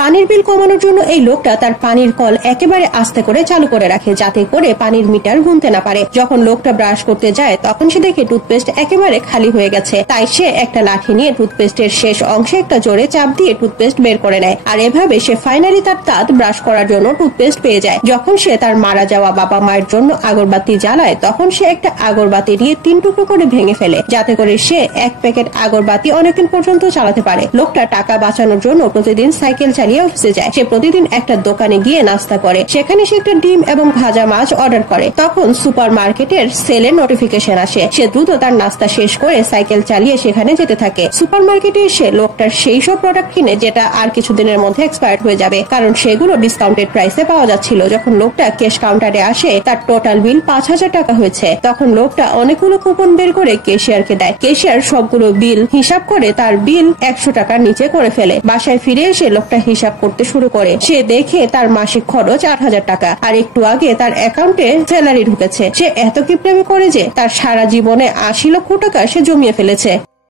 পানির বিল কমানোর জন্য এই লোকটা তার পানির কল একেবারে আস্তে করে চালু করে রাখে, যাতে করে পানির মিটার গুনতে না পারে। যখন লোকটা ব্রাশ করতে যায় তখন সে দেখে টুথপেস্ট একেবারে খালি হয়ে গেছে। তাই সে একটা লাঠি নিয়ে টুথপেস্টের শেষ অংশে একটা জোরে চাপ দিয়ে টুথপেস্ট বের করে নেয়। আর এভাবে সে ফাইনালি তার দাঁত ব্রাশ করার জন্য টুথপেস্ট পেয়ে যায়। যখন সে তার মারা যাওয়া বাবা মায়ের জন্য আগরবাতি জ্বালায় তখন সে একটা আগরবাতি দিয়ে 3 টুকরো করে ভেঙে ফেলে, যাতে করে সে 1 প্যাকেট আগরবাতি অনেকদিন পর্যন্ত চালাতে পারে। লোকটা টাকা বাঁচানোর জন্য প্রতিদিন সাইকেল চালিয়ে অফিসে যায়। সে প্রতিদিন একটা দোকানে গিয়ে নাস্তা করে। সেখানে সে একটা ডিম এবং ভাজা মাছ অর্ডার করে। তখন সুপার মার্কেটের সেলের নোটিফিকেশন আসে। সে দ্রুত তার নাস্তা শেষ করে সাইকেল চালিয়ে সেখানে যেতে থাকে। সুপার মার্কেটে এসে লোকটার সেই সব প্রোডাক্ট কিনে যেটা আর কিছুদিনের মধ্যে এক্সপায়ার্ড হয়ে যাবে, কারণ সেগুলো ডিসকাউন্টেড প্রাইসে পাওয়া যাচ্ছিল। যখন লোকটা ক্যাশ কাউন্টারে আসে তার টোটাল বিল 5000 টাকা হয়েছে। তখন লোকটা অনেকগুলো কুপন বের করে ক্যাশিয়ারকে দেয়। ক্যাশিয়ার সবগুলো বিল হিসাব করে তার বিল 100 টাকার নিচে করে ফেলে। বাসায় ফিরে এসে লোকটা হিসাব করতে শুরু করে। সে দেখে তার মাসিক খরচ 8000 টাকা, আর একটু আগে তার অ্যাকাউন্টে স্যালারি ঢুকেছে। সে এত কিপটামি করে যে তার সারা জীবনে 80 লক্ষ টাকা সে জমিয়ে ফেলেছে।